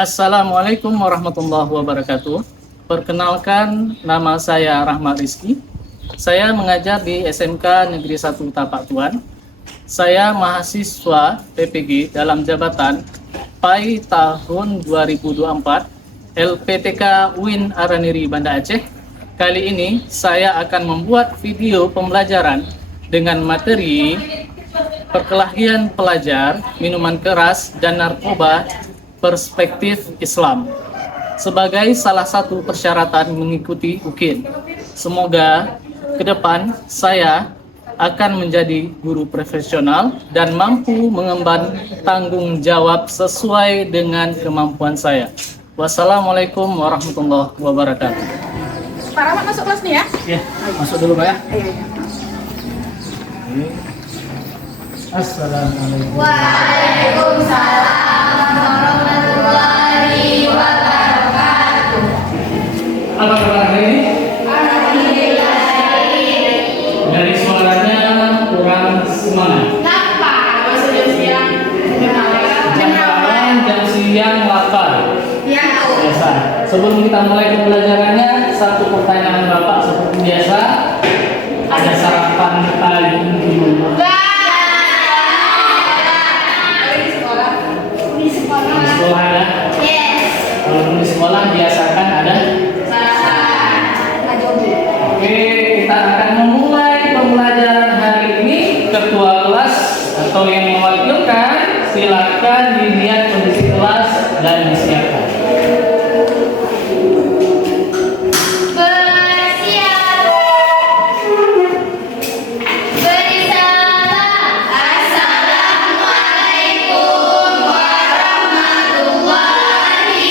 Assalamualaikum warahmatullahi wabarakatuh. Perkenalkan, nama saya Rahmat Rizky. Saya mengajar di SMK Negeri 1 Tapak Tuan. Saya mahasiswa PPG dalam jabatan PAI tahun 2024 LPTK UIN Araniri Banda Aceh. Kali ini saya akan membuat video pembelajaran dengan materi perkelahian pelajar, minuman keras, dan narkoba perspektif Islam sebagai salah satu persyaratan mengikuti UKIN. Semoga ke depan saya akan menjadi guru profesional dan mampu mengemban tanggung jawab sesuai dengan kemampuan saya. Wassalamualaikum warahmatullahi wabarakatuh. Pak Rahmat masuk kelas nih ya? Ya, masuk dulu Pak ya. Iya. Assalamualaikum. Waalaikumsalam warahmatullahi wabarakatuh. Apa kabar hari ini? Alhamdulillah. Dari suaranya kurang semangat. Kenapa? Masuk jam siang. Jam siang lapar. Ya. Biasa. Sebelum kita mulai pembelajarannya, satu pertanyaan Bapak seperti biasa. Ada sarapan pagi dulu. Di sekolah ada. Yes. Kalau di sekolah biasakan ada. Oke, kita akan memulai pembelajaran hari ini. Ketua kelas atau yang mewakilkan, silakan dilihat kondisi kelas dan disiapkan. Bersiap. Beri salam. Assalamualaikum warahmatullahi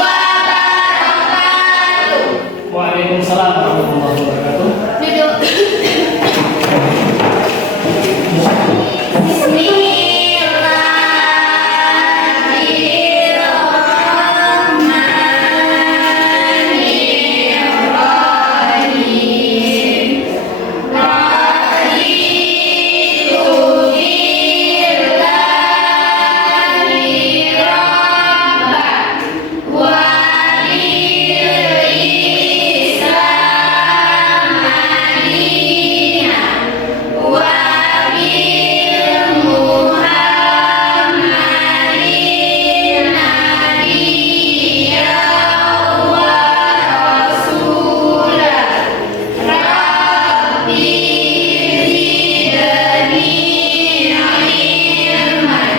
wabarakatuh. Waalaikumsalam warahmatullahi wabarakatuh. Duduk. Bismillahirrahmanirrahim. Raditu billahi rabban wa bil Islam madinah wa bil Muhammadin nabiyya wa rasulah. Rabbi zidni ilman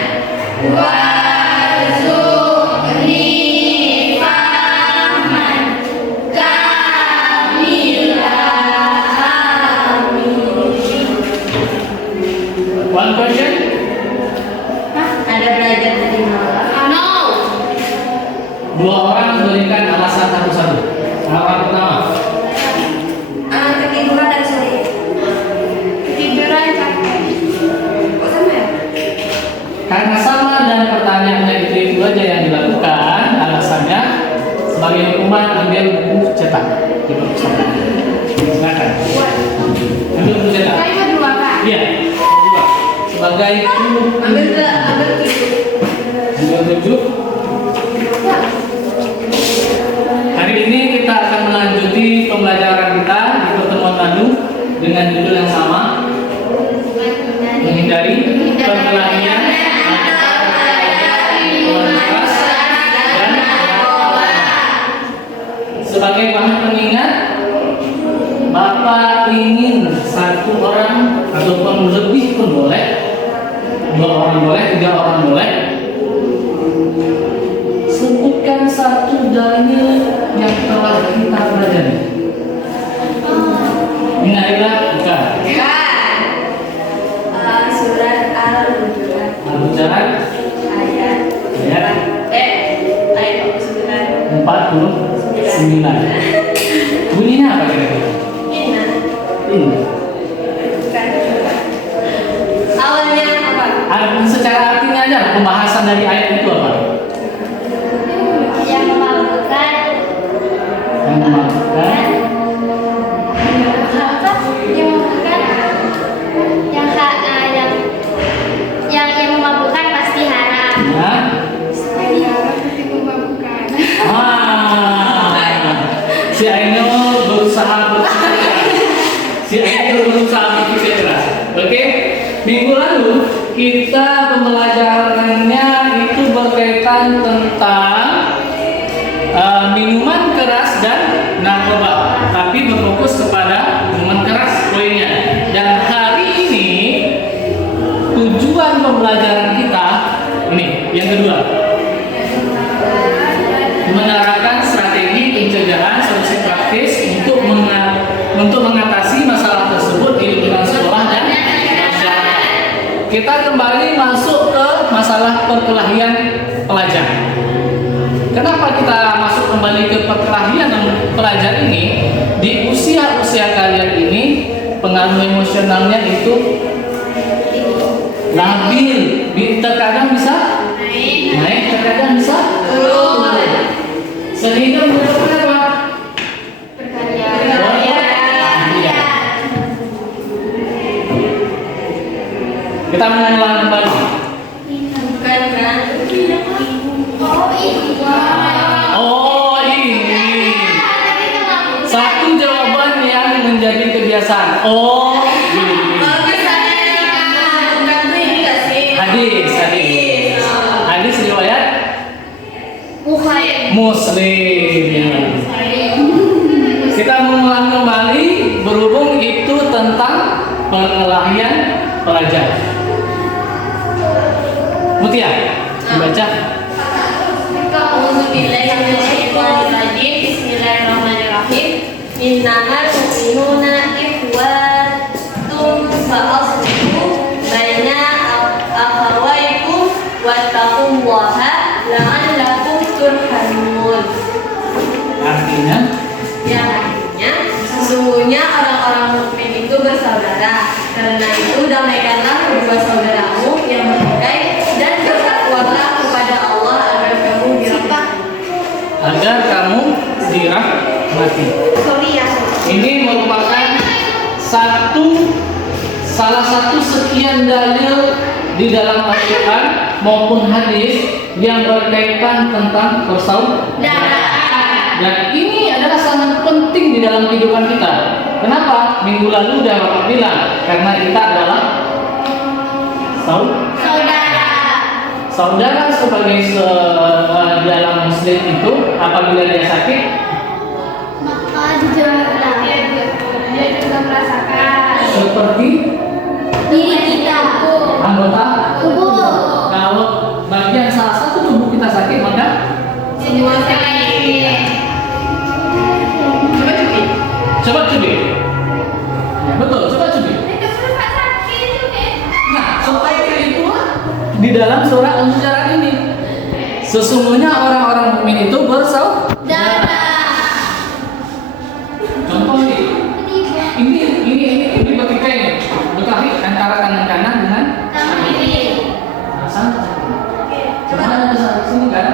warzuqni fahman kamilah. One question. Ada belajar tadi malam? No. Dua orang berikan alasan satu-satu. Alasan pertama. Ketiduran dari sore. Ketiduran capek. Kok sama ya? Karena sama dan pertanyaannya itu aja yang dilakukan, alasannya sebagai hukuman ambil buku cetak di perpustakaan. Silakan. Ambil buku cetak. Saya mau dua Kak. Iya. Dua. Sebagai Ambil tujuh. ambil 7. Hari ini kita akan melanjuti pembelajaran kita di pertemuan lalu dengan judul yang sama, menghindari perkelahian dan sebagai bahan pengingat, Bapak ingin satu orang ataupun lebih pun boleh, 2 orang boleh, 3 orang boleh, sebutkan satu dalil yang telah kita pelajari. Minailah bukan Surat Al-Hujurat Al-Hujurat ayat ayat ayat 49. 49. Bunyinya apa kira-kira? Inna. Ini. Bukan. Awalnya apa? Secara artinya aja pembahasan dari ayat itu apa? Yang memalukan Yang memalukan berusaha berpikir keras. Si Ainur berusaha berpikir keras. Oke, minggu lalu kita pembelajarannya itu berkaitan tentang minuman keras dan narkoba, tapi berfokus kepada minuman keras poinnya. Dan hari ini tujuan pembelajaran kita ini yang kedua, menerapkan strategi pencegahan solusi praktis untuk mengatasi masalah tersebut di lingkungan sekolah dan masyarakat. Kita kembali masuk ke masalah perkelahian pelajar. Kenapa kita masuk kembali ke perkelahian pelajar ini? Di usia-usia kalian ini pengaruh emosionalnya itu labil, terkadang bisa naik, terkadang bisa turun. Sehingga menyebabkan apa? Kita mengulang kembali. Oh ini satu jawaban yang menjadi kebiasaan. Oh ini. Hadis riwayat Muslim. Ya. Kita mengulang kembali berhubung itu tentang perkelahian pelajar. Mutia, dibaca. Bismillahirrahmanirrahim. Innamal mu'minuna ikhwatun fa'aslihu baina akhawaykum wattaqullaha la'allakum turhamun. Artinya sesungguhnya orang-orang mukmin itu bersaudara. Karena itu damaikanlah kedua saudaramu yang bertikai dan bertakwalah kepada Allah agar kamu dirahmati. Ini merupakan salah satu sekian dalil di dalam Al-Quran maupun hadis yang berkaitan tentang persaudaraan. Dan ini adalah sangat penting di dalam kehidupan kita. Kenapa? Minggu lalu udah Bapak bilang, karena kita adalah saudara sebagai dalam Muslim itu apabila dia sakit, maka dia juga merasakan seperti diri kita, anggota tubuh. Kalau bagian salah satu tubuh kita sakit, maka Semua sakit. coba cubit. Ya, betul, coba cubit. Nah, supaya itu di dalam surah Al-Hujurat ini, sesungguhnya orang-orang mukmin itu bersaudara. Contoh nih, ini bertikai antara tangan kanan dengan sama. Coba ada sini kan?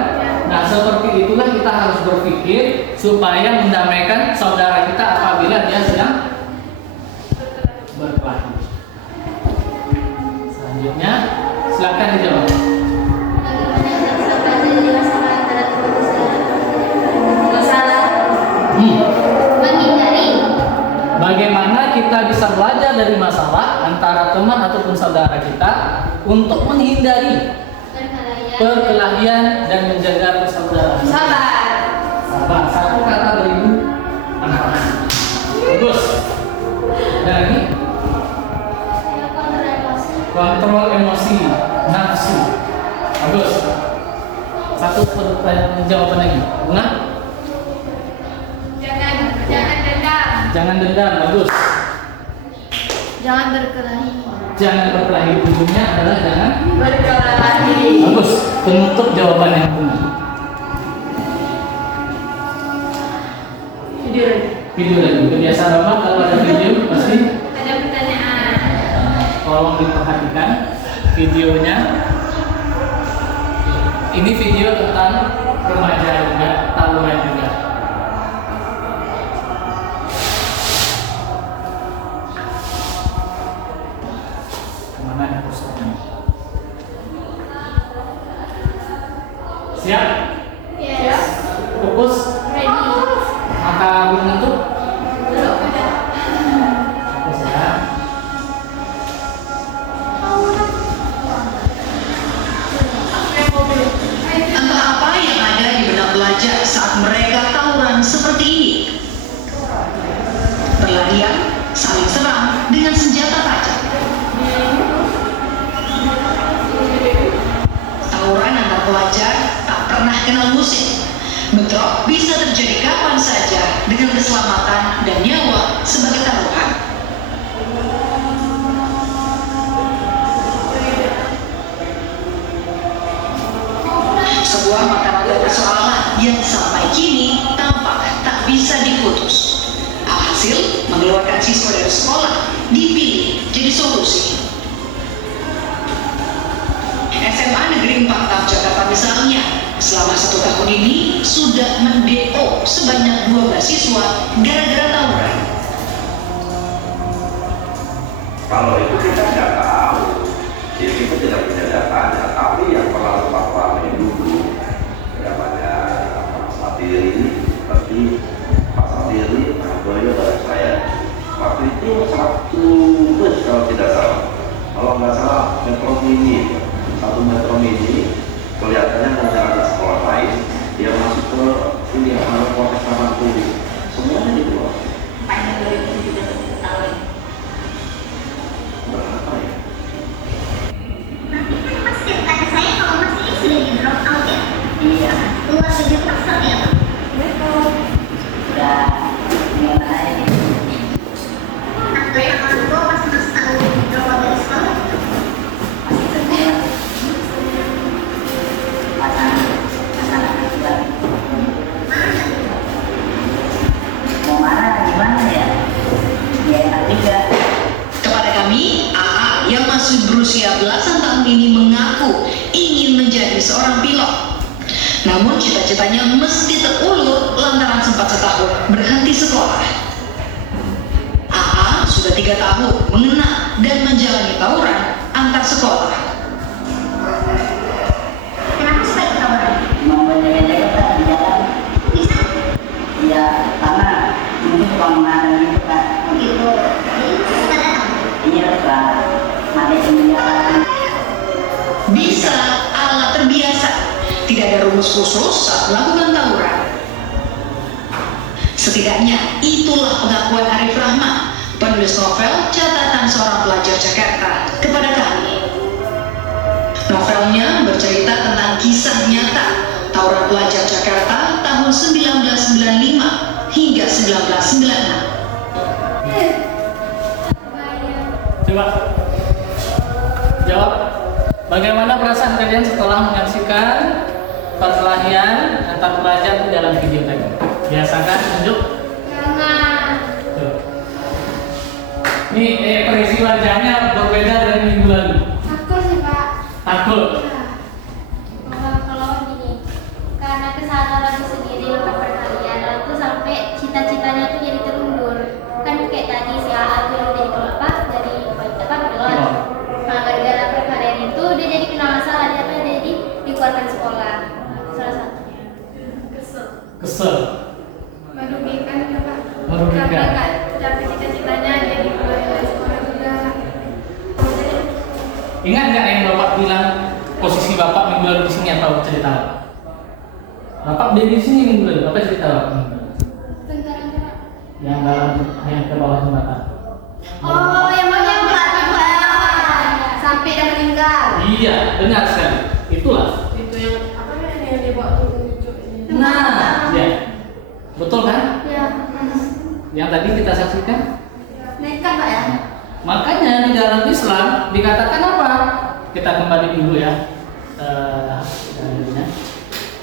Nah, seperti itulah kita harus berpikir supaya mendamaikan saudara kita apabila dia sedang berkelahi. Selanjutnya, silakan dijawab. Bagaimana kita bisa belajar dari masalah antara teman ataupun saudara kita untuk menghindari perkelahian dan menjaga persaudaraan. Sabar. Satu kata beribu anak-anak. Bagus. Dan lagi kontrol emosi, nafsu. Bagus. Satu pertanyaan jawaban lagi. Bunga? Jangan dendam. Bagus. Jangan berkelahi. Jangan berkelahi. Ujungnya adalah jangan berkelahi. Bagus. Penutup jawaban yang benar. Video lagi. Kebiasaan Bapak kalau ada video pasti Ada pertanyaan. tolong diperhatikan videonya. Ini video tentang remaja juga, tawuran juga. Kemana nih pusatnya? Siap? Yes. Fokus? Ready. Maka belum tentu? berkelahian, saling serang dengan senjata tajam. Tawuran antar pelajar tak pernah kenal musik. Bentrok bisa terjadi kapan saja dengan keselamatan dan nyawa sebagai taruhan. Sebuah mata-mata persoalan yang sampai kini tampak tak bisa diputus. Alhasil, mengeluarkan siswa dari sekolah dipilih jadi solusi. SMA Negeri 46 Jakarta misalnya, selama 1 tahun ini sudah men-DO sebanyak 12 siswa gara-gara tawuran. Kalau itu kita tidak tahu, itu tidak punya datanya, tapi yang pernah Pak ini dulu namanya Satiri, tapi Pak Satiri, beliau dari saya waktu itu satu bus kalau tidak salah, kalau nggak salah metro mini, satu metro mini kelihatannya mau jalan ke sekolah lain, dia masuk ke ini yang Polres Taman Kuli, semuanya di luar. Panjang 2017 tahun. Berapa ya? Nanti kan pasti tanya saya kalau masih sudah di drop out ya? Iya. Keluar dari pasar ya? Betul. Sudah gimana ini? Nanti kalau gue pas mas tahu drop out dari sekolah Masih terbuat masalah kedua. mana? Mau marah gimana ya? Ya enak juga. Kepada kami, AA yang masih berusia belasan tahun ini mengaku ingin menjadi seorang pilot. Namun cita-citanya mesti terulur lantaran sempat setahun berhenti sekolah. AA sudah 3 tahun mengenal dan menjalani tawuran antar sekolah. Kenapa supaya tawuran? Mau berjaga-jaga kan di jalan. Bisa? Ya karena mungkin kalau mengadang itu kan Begitu. Jadi suka datang. ini suka mati senjata. Bisa ala terbiasa, tidak ada rumus khusus saat melakukan tawuran. Setidaknya itulah pengakuan Arif Rahma, penulis novel Catatan Seorang Pelajar Jakarta, kepada kami. Novelnya bercerita tentang kisah nyata tawuran pelajar Jakarta tahun 1995 hingga 1996. Coba jawab. Bagaimana perasaan kalian setelah menyaksikan perkelahian antar pelajar di dalam video tadi? Biasakan tunjuk. Jangan. Tuh. Ini ekspresi wajahnya berbeda dari minggu lalu. Takut sih Pak. Takut. Ya. Kalau gini, karena kesadaran itu sendiri untuk perkalian, lalu sampai cita-citanya tuh jadi terundur. Kan kayak tadi si AA tuh yang jadi kelepas dari pilot. Nah, gara-gara perkalian itu dia jadi kena masalah, dia jadi dikeluarkan sekolah. Salah satunya. Kesel. Merugikan ya Pak. Merugikan. Karena nggak capai cita-citanya dia dikeluarkan dari sekolah juga. Ingat nggak yang bapak bilang posisi bapak minggu lalu di sini atau cerita? Bapak dari sini minggu lalu, bapak cerita apa? Tentara Pak. Yang dalam yang ke bawah jembatan. Oh, yang sampai dia meninggal. Iya, benar sekali. Itulah. Itu yang apa yang dibawa tunjuk ini? Nah, ya. Betul kan? Ya. Yang tadi kita saksikan. Nekat Pak ya. Makanya di dalam Islam dikatakan apa? Kita kembali dulu ya.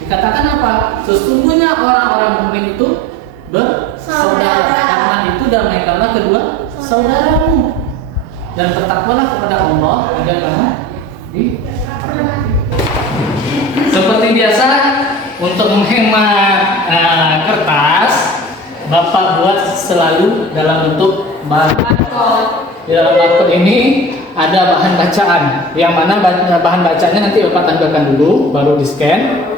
Dikatakan apa? Sesungguhnya orang-orang mukmin itu bersaudara. Karena itu damaikanlah kedua saudaramu. Dan bertakwalah kepada Allah agar kamu seperti biasa untuk menghemat kertas, Bapak buat selalu dalam bentuk barcode. Di dalam barcode ini ada bahan bacaan, yang mana bahan bacaannya nanti Bapak tampilkan dulu, baru di scan.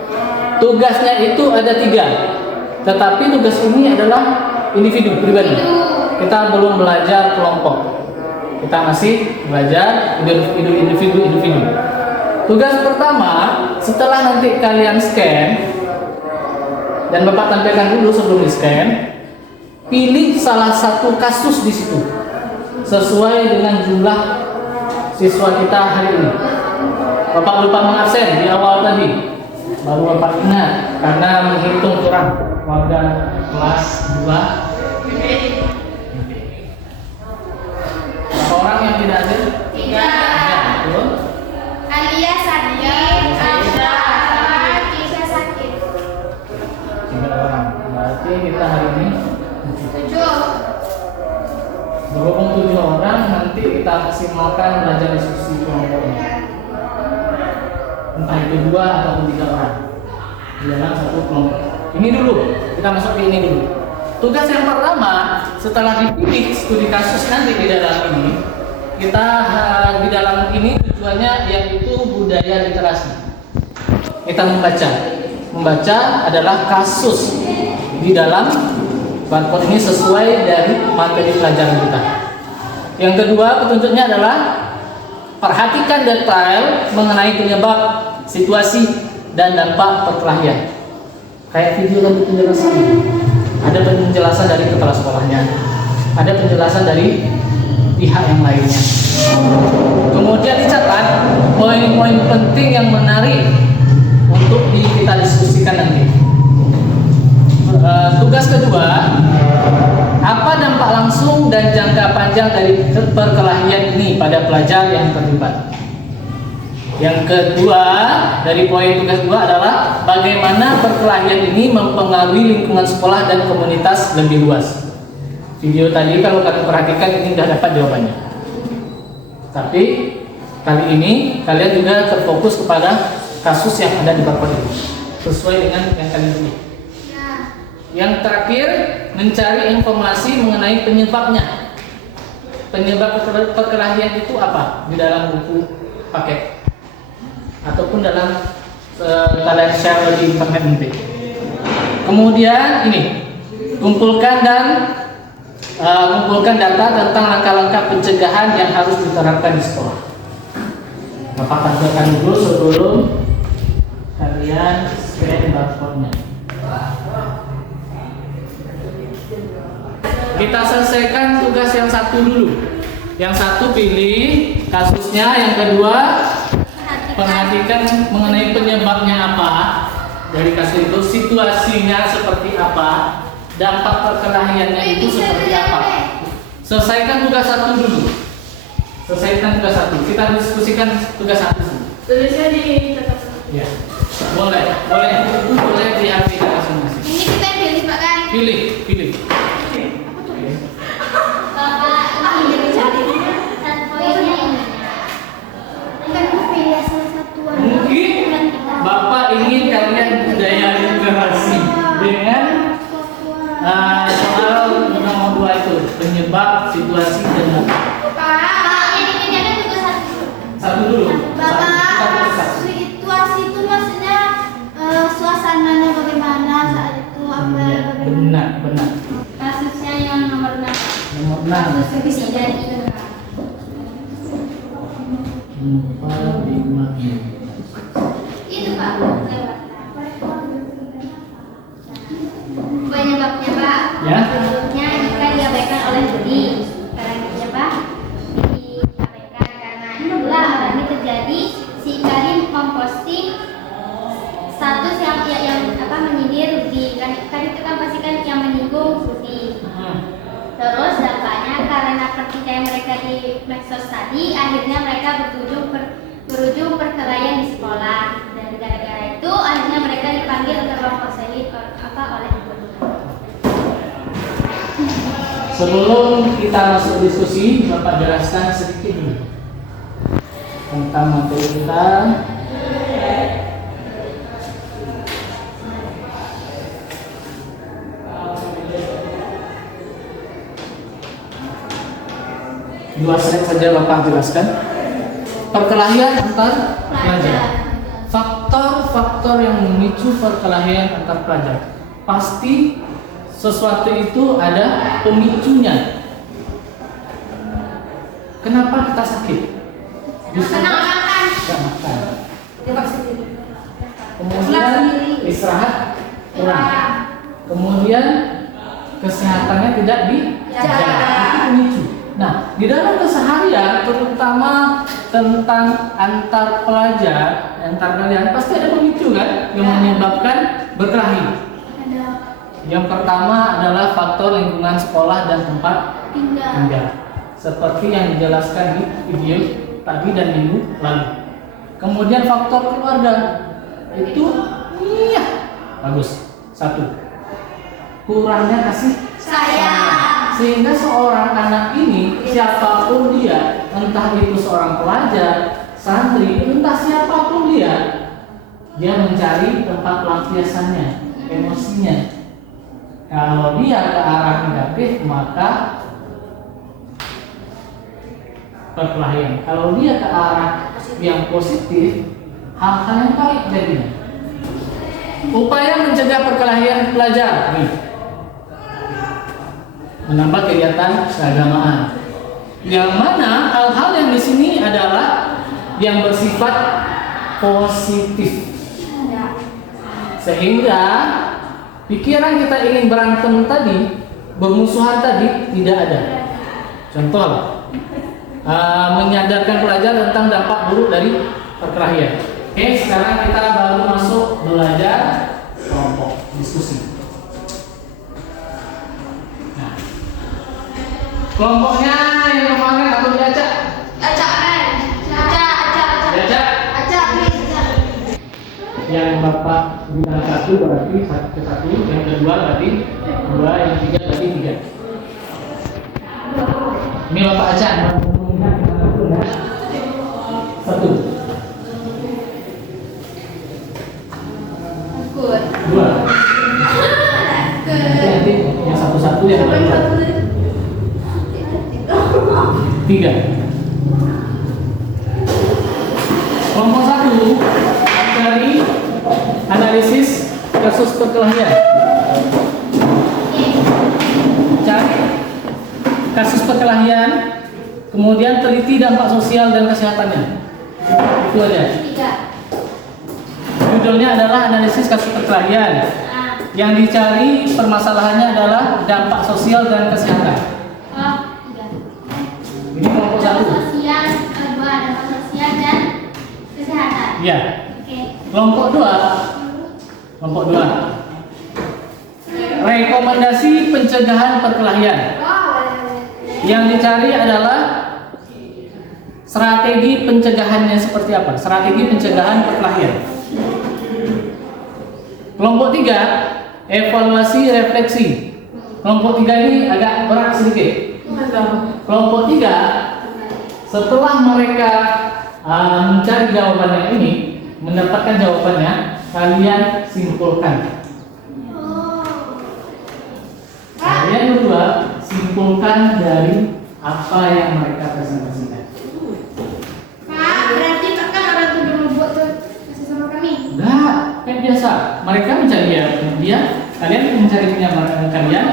Tugasnya itu ada 3, tetapi tugas ini adalah individu pribadi. Kita belum belajar kelompok. Kita masih belajar individu. Tugas pertama, setelah nanti kalian scan dan Bapak tampilkan dulu sebelum di scan, pilih salah satu kasus di situ sesuai dengan jumlah siswa kita hari ini. Bapak lupa mengabsen di awal tadi, baru Bapak ingat karena menghitung kurang warga kelas 2. Orang yang tidak hadir? Tidak. Betul. Alia sakit, Kisah sakit. 3 orang. Berarti kita hari ini 7. berhubung 7 orang, nanti kita maksimalkan belajar diskusi kelompoknya. Entah itu 2 ataupun 3 orang di dalam satu kelompok. Ini dulu, kita masuk ke ini dulu. Tugas yang pertama setelah dipilih studi kasus nanti di dalam ini, kita di dalam ini tujuannya yaitu budaya literasi. Kita membaca adalah kasus di dalam barcode ini sesuai dari materi pelajaran kita. Yang kedua, petunjuknya adalah perhatikan detail mengenai penyebab, situasi, dan dampak perkelahian. Kayak video dan penjelasan. Ada penjelasan dari kepala sekolahnya, ada penjelasan dari pihak yang lainnya. Kemudian dicatat poin-poin penting yang menarik untuk kita diskusikan nanti. Tugas kedua, apa dampak langsung dan jangka panjang dari perkelahian ini pada pelajar yang terlibat? Yang kedua, dari poin tugas 2 adalah bagaimana perkelahian ini mempengaruhi lingkungan sekolah dan komunitas lebih luas. Video tadi kalau kalian perhatikan ini sudah dapat jawabannya. Tapi kali ini kalian juga terfokus kepada kasus yang ada di barcode ini sesuai dengan yang kalian pilih. Yang terakhir, mencari informasi mengenai penyebabnya. Penyebab perkelahian itu apa di dalam buku paket ataupun dalam kalian share di internet nanti. Kemudian ini, kumpulkan data tentang langkah-langkah pencegahan yang harus diterapkan di sekolah. Bapak tampilkan dulu sebelum kalian scan barcode-nya. Kita selesaikan tugas yang satu dulu. Yang satu pilih kasusnya, yang kedua perhatikan mengenai penyebabnya apa dari kasus itu, situasinya seperti apa, dampak perkelahiannya itu seperti apa. Selesaikan tugas satu dulu. Selesaikan tugas satu. Kita diskusikan tugas satu. Tulisnya di catatan. Ya, boleh di HP masing-masing. Ini kita pilih Pak kan? Pilih. Bapak ini satu poinnya ini. Kan pilih salah satu. Mungkin Bapak ingin kalian budaya literasi dengan soal nomor 2 itu penyebab, situasi, dan dampak. Pak, ini kerjanya juga Satu dulu. Bapak, situasi itu maksudnya suasananya bagaimana saat itu, apa Ya, benar. kasusnya yang nomor 6. Nomor 6. Kasus insiden. 4, 5. Itu Pak. Penyebabnya Pak. Ya. Penyebabnya jika diabaikan oleh Budi. Sekarang ini Pak diabaikan karena itulah hal ini terjadi. Si Karim memposting status yang menyindir Budi. Kan itu kan pasti kan yang menyinggung Budi. Terus dampaknya karena pertikaian mereka di medsos tadi, akhirnya mereka berujung perkelahian di sekolah. Dan gara-gara itu akhirnya mereka dipanggil ke ruang konseli oleh guru. Sebelum kita masuk diskusi, Bapak jelaskan sedikit dulu tentang materi kita. Dua slide saja Bapak jelaskan. Perkelahian antar pelajar. Faktor-faktor yang memicu perkelahian antar pelajar. Pasti sesuatu itu ada pemicunya. Kenapa kita sakit? Nggak makan. Kemudian istirahat kurang. Kemudian kesehatannya tidak dijaga. Itu pemicu. Nah, di dalam keseharian, terutama tentang antar pelajar, antar kalian, pasti ada pemicu kan yang menyebabkan berkelahi. Yang pertama adalah faktor lingkungan sekolah dan tempat tinggal, seperti yang dijelaskan di video tadi dan minggu lalu. Kemudian faktor keluarga itu, bagus. Satu, kurangnya kasih sayang. Sehingga seorang anak ini, siapapun dia, entah itu seorang pelajar, santri, entah siapapun dia mencari tempat pelampiasannya, emosinya. Kalau dia ke arah negatif, maka perkelahian. Kalau dia ke arah yang positif, hal-hal yang baik jadinya. Upaya mencegah perkelahian pelajar, menambah kegiatan keagamaan. Yang mana hal-hal yang di sini adalah yang bersifat positif. Sehingga pikiran kita ingin berantem tadi, bermusuhan tadi tidak ada. Contoh, menyadarkan pelajar tentang dampak buruk dari perkelahian. Oke, sekarang kita baru masuk belajar kelompok diskusi. Nah, kelompoknya yang kemarin atau diacak? Yang Bapak bilang satu berarti satu ke satu, yang kedua berarti dua, yang ketiga berarti tiga. Ini Bapak acak. Satu. Dua. Nanti yang satu-satu yang kedua. Tiga. Kelompok satu dari analisis kasus perkelahian. Cari kasus perkelahian, kemudian teliti dampak sosial dan kesehatannya. Itu aja. Judulnya adalah analisis kasus perkelahian. Yang dicari permasalahannya adalah dampak sosial dan kesehatan. Ini kelompok satu. Dampak sosial dan kesehatan. Ya. Kelompok dua. Rekomendasi pencegahan perkelahian. Yang dicari adalah strategi pencegahannya seperti apa? Strategi pencegahan perkelahian. Kelompok 3, evaluasi refleksi. Kelompok 3 ini agak berat sedikit. Kelompok 3, setelah mereka mencari jawabannya ini, mendapatkan jawabannya, kalian simpulkan. Kalian berdua simpulkan dari apa yang mereka presentasikan. Pak, berarti kan orang itu dulu buat tuh kasih sama kami. Enggak, kan biasa. Mereka mencari dia, kalian mencari punya kalian.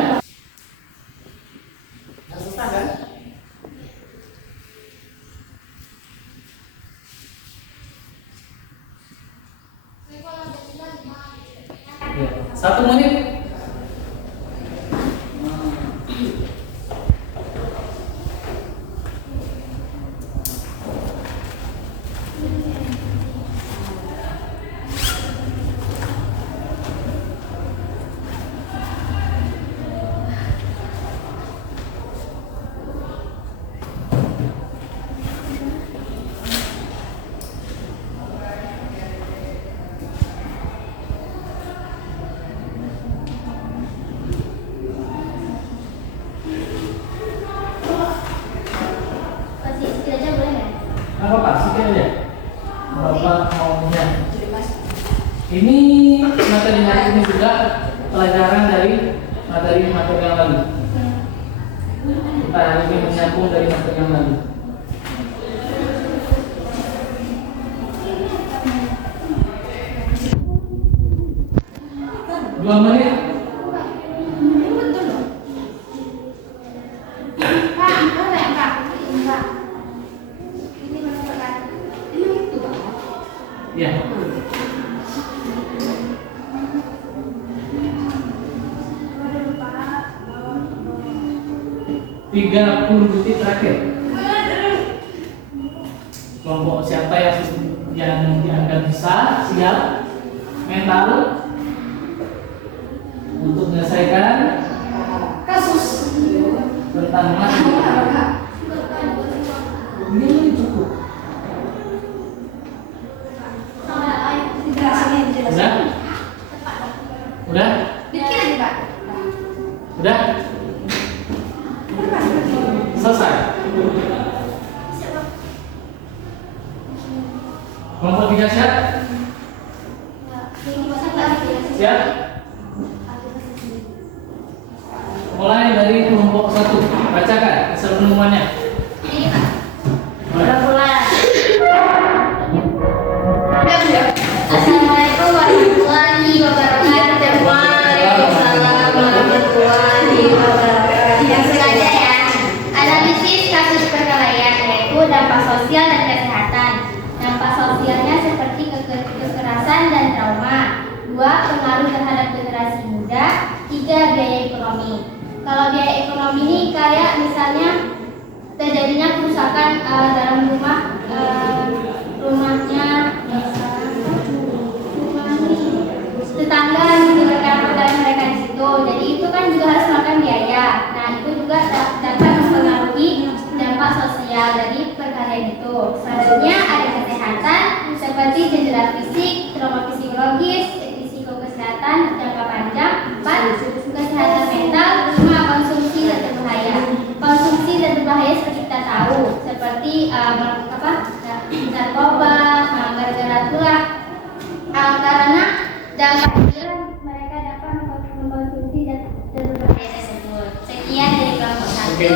Susah kan? Ya, 1 menit. Apa sih aja? Bapak maunya. Ini materi hari ini juga pelajaran dari materi yang lalu. Kita hari ini menyambung dari materi yang lalu. Dua menit. Ya. 30 detik terakhir. Kelompok siapa yang dianggap bisa siap mental untuk menyelesaikan kasus tentang masuk. Ini cukup. Udah? Udah? Udah? Selesai. Kelompok 3 siap? Siap? Mulai dari kelompok 1. Bacakan keseluruhannya. Assalamualaikum warahmatullahi wabarakatuh. Waalaikumsalam warahmatullahi wabarakatuh. Langsung aja ya. Analisis kasus perkelahian yaitu dampak sosial dan kesehatan. Dampak sosialnya seperti kekerasan dan trauma. 2. Pengaruh terhadap generasi muda. 3. Biaya ekonomi. Kalau biaya ekonomi ini kayak misalnya terjadinya kerusakan dalam rumahnya tetangga mendengarkan perkataan mereka di situ. Jadi itu kan juga harus makan biaya. Nah itu juga dapat mempengaruhi dampak sosial dari perkelahian itu. Selanjutnya ada kesehatan seperti cedera fisik, trauma psikologis, risiko kesehatan jangka panjang. 4. Kesehatan mental. 5. Konsumsi dan berbahaya. Konsumsi dan berbahaya seperti kita tahu, seperti narkoba, gara-gara itulah karena dampaknya mereka dapat mengkonsumsi dan berbahaya tersebut. Sekian dari kelompok 1. Oke.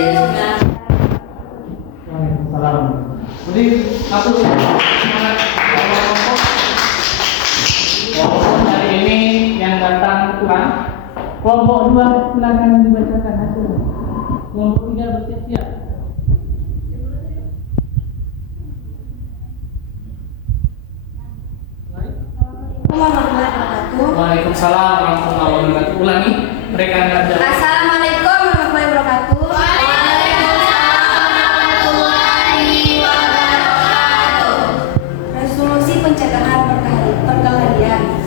Waalaikumsalam. Jadi satu kelompok hari ini yang datang kurang. Kelompok 2 silakan dibacakan hasilnya. Kelompok 3 bersiap-siap. Waalaikumsalam warahmatullahi wabarakatuh. Ulangi, mereka ngerjakan. Assalamualaikum warahmatullahi wabarakatuh. Resolusi pencegahan perkelahian,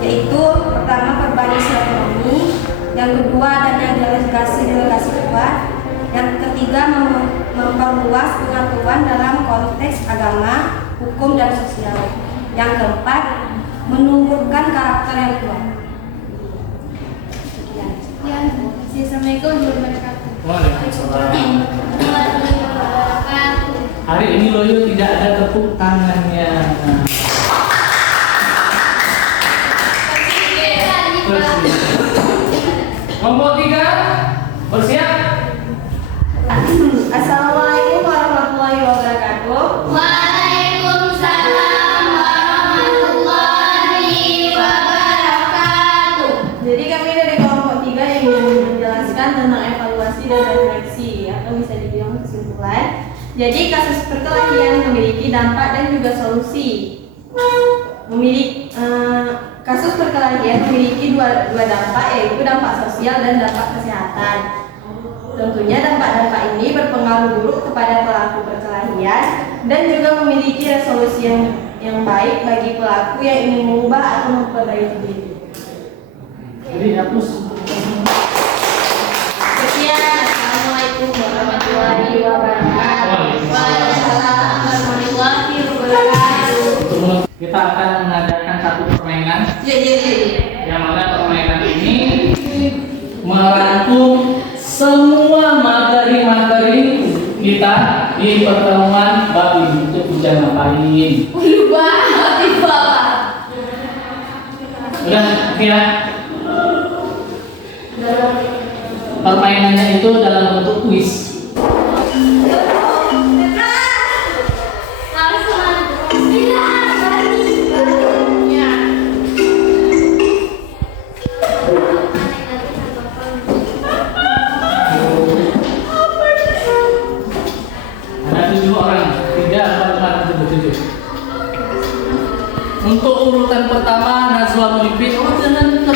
yaitu pertama perbaikan ekonomi, yang kedua adanya delegasi kuat, yang ketiga memperluas pengetahuan dalam konteks agama, hukum dan sosial, yang keempat menumbuhkan karakter yang kuat. Sekian. Assalamualaikum warahmatullahi wabarakatuh. Waalaikumsalam. Hari ini Loyo tidak ada tepuk tangannya. Kelompok 3 bersiap. Assalamualaikum warahmatullahi wabarakatuh. Waalaikumsalam warahmatullahi wabarakatuh. Jadi kami dari kelompok 3 yang ingin menjelaskan tentang evaluasi dan refleksi atau bisa dibilang kesimpulan. Jadi kasus perkelahian memiliki dampak dan juga solusi. Kasus perkelahian memiliki dua dampak, yaitu dampak sosial dan dampak kesehatan. Tentunya dampak-dampak ini berpengaruh buruk kepada pelaku perkelahian dan juga memiliki resolusi yang baik bagi pelaku yang ingin mengubah atau memperbaiki diri. Jadi hapus. Sekian, Assalamualaikum warahmatullahi wabarakatuh. Waalaikumsalam warahmatullahi wabarakatuh. Kita akan mengadakan satu permainan. Yang mana permainan ini merangkum semua materi-materi kita di pertemuan bab ini. Itu hujan ngapain? Udah ya. Permainannya itu dalam bentuk kuis. Ada 7 orang, 3, 4, 5, 6, 7. Untuk urutan pertama Nazwa Mulipin. Oh jangan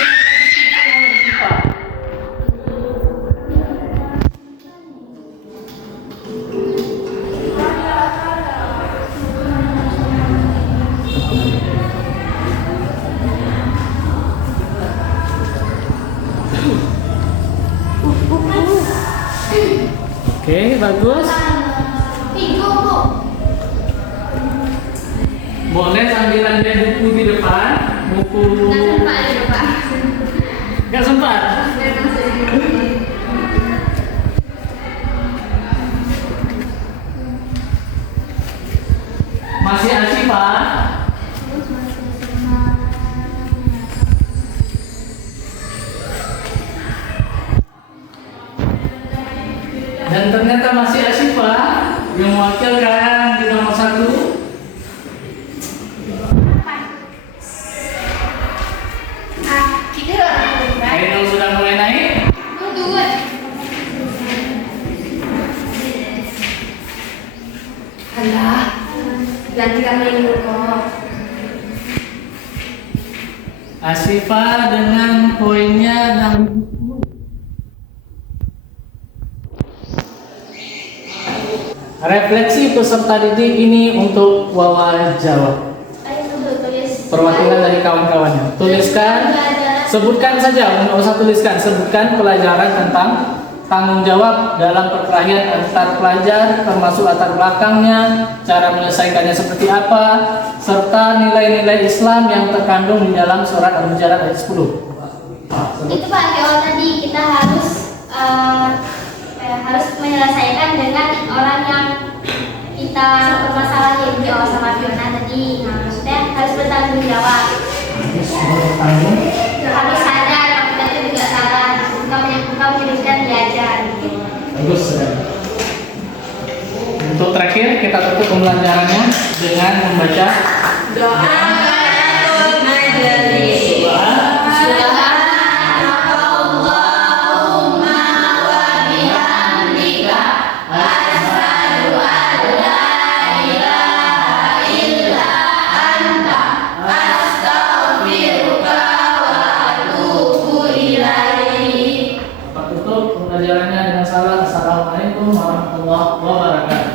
Oke, bagus. Bingung bu. Boleh sambil lihat buku di depan, buku. Nggak sempat ya pak. Nggak sempat. Masih Asifa. Dan ternyata masih Asifa yang mewakilkan di nomor 1. Kita orang Ayo sudah mulai naik. mundur. Alah, ganti kami dulu kok. Asifa dengan poinnya 6. Refleksi peserta didik ini untuk wawancara jawab. Ayo mundur tulis. Perwakilan dari kawan-kawannya. Tuliskan, sebutkan saja, nggak usah tuliskan. Sebutkan pelajaran tentang tanggung jawab dalam perkelahian antar pelajar, termasuk latar belakangnya, cara menyelesaikannya seperti apa, serta nilai-nilai Islam yang terkandung di dalam surat Al-Hujurat ayat 10. Itu Pak di awal tadi kita harus menyelesaikan dengan orang yang kita permasalahin di awal sama Fiona tadi. Nah, maksudnya harus bertanggung jawab. Harus sadar kalau kita itu juga salah. Engkau menyebutkan diajar. Bagus. Untuk terakhir kita tutup pembelajarannya dengan membaca Doa untuk majelis. Tutup pembelajarannya dengan salam. Assalamualaikum warahmatullahi wabarakatuh.